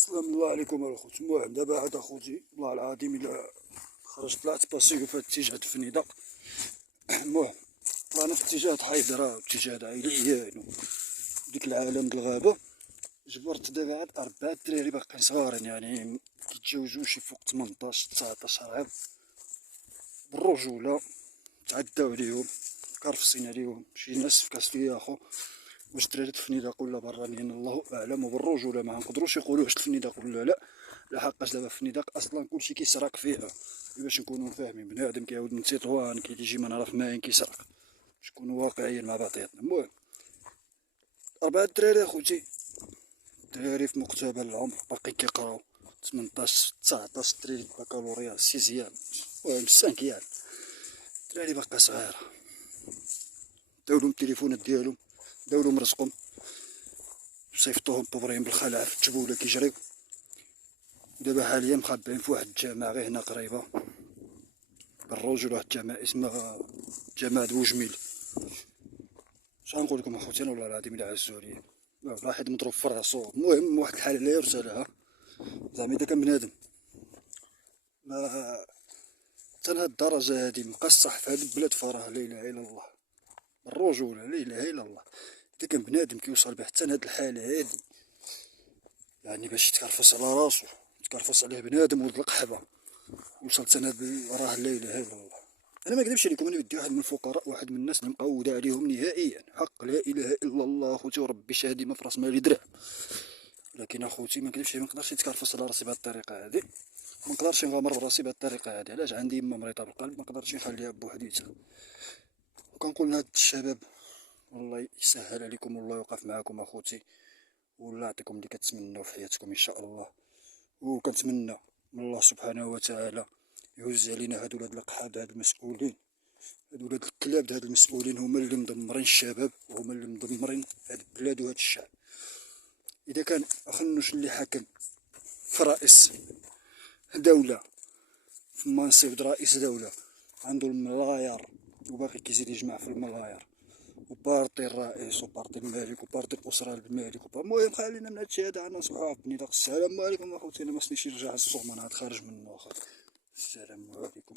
السلام الله عليكم الخوت. المهم دابا عاد اخوتي والله العظيم الا خرجت طلعت باسيو في هاد اتجاه الفنيدق. المهم طلعنا في اتجاه حيدرة واتجاه عيليان وديك العالم د الغابة. جبرت دابا عاد 4 دراري باقيين صغارين، يعني كيتجاوزو شي فوق 18 19 عام بالرجولة. تعداو عليهم كرفصين عليهم شي ناس في كاس فيا اخو. واش دراري الفنيدق ولا برانيين الله اعلم، وبالرجوله ما نقدروش يقولوا واش الفنيدق ولا لا. لحقاش دابا الفنيدق اصلا كلشي كيسرق فيها، باش نكونوا فاهمين. بنادم كيعاود من تطوان كيجي ما نعرف ماين كيسرق، باش نكونوا واقعيين مع بعضياتنا. المهم 4 دراري اخوتي، دراري في مقتبل العمر باقي كيقراو 18 19 دراري بكالوريا سيزيام، المهم سانكيام، دراري باقا صغيره. داولهم التليفونات ديالهم، داولهم رزقهم، صيفطوهم بوبرين بالخلعه في التبوله كيجريو. ودابا حاليا مخبعين في واحد الجامع غير هنا قريبه بالرجل، واحد الجامع اسمها جامع بوجميل. شحال نقول لكم اخوتي انا والله العظيم الا عزوا عليا، واحد مضروب في راسو. المهم واحد الحاله لا يرثى لها، زعما اذا كان بنادم ما حتى لهاد الدرجه هادي مقصح في هاد البلاد فراه لا اله الا الله. الرجوله لا اله الا الله. اذا كان بنادم كيوصل به حتى لهاد الحاله هادي، يعني باش يتكرفص على راسو يتكرفص عليه بنادم ولد القحبه، وصل حتى لهاد راه لا اله الا الله. انا ما نكذبش عليكم، انا ودي واحد من الفقراء، واحد من الناس اللي مقوده عليهم نهائيا. حق لا اله الا الله اخوتي وربي شاهدي ما في راس مالي درهم. لكن اخوتي ما نكذبش، ما نقدرش نتكرفص على راسي بهذه الطريقه هذه، ما نقدرش نغامر براسي بهذه الطريقه هذه. علاش؟ عندي يما مريضه بالقلب، ما نقدرش نخليها بوحديتها. وكنقول لهاد الشباب الله يسهل عليكم والله يوقف معاكم اخوتي، والله يعطيكم اللي كتمناو في حياتكم ان شاء الله. وكنتمنى من الله سبحانه وتعالى يهز علينا هاد ولاد القحاب، هاد المسؤولين، هاد ولاد الكلاب، هاد المسؤولين هما اللي مدمرين الشباب، وهما اللي مدمرين هاد البلاد وهاد الشعب. اذا كان اخنوش اللي حاكم في رئيس دولة، في منصب رئيس دولة، عنده الملاير وباقي كيزيد يجمع في الملاير، وبارتي الرئيس وبارتي الملك وبارتي الأسرة الملك. المهم خلينا من هادشي هذا، عنا نصبحو في النطاق. السلام عليكم اخوتي. انا ما سنيش يرجع الصوم، انا عاد خارج منه اخوتي. السلام عليكم.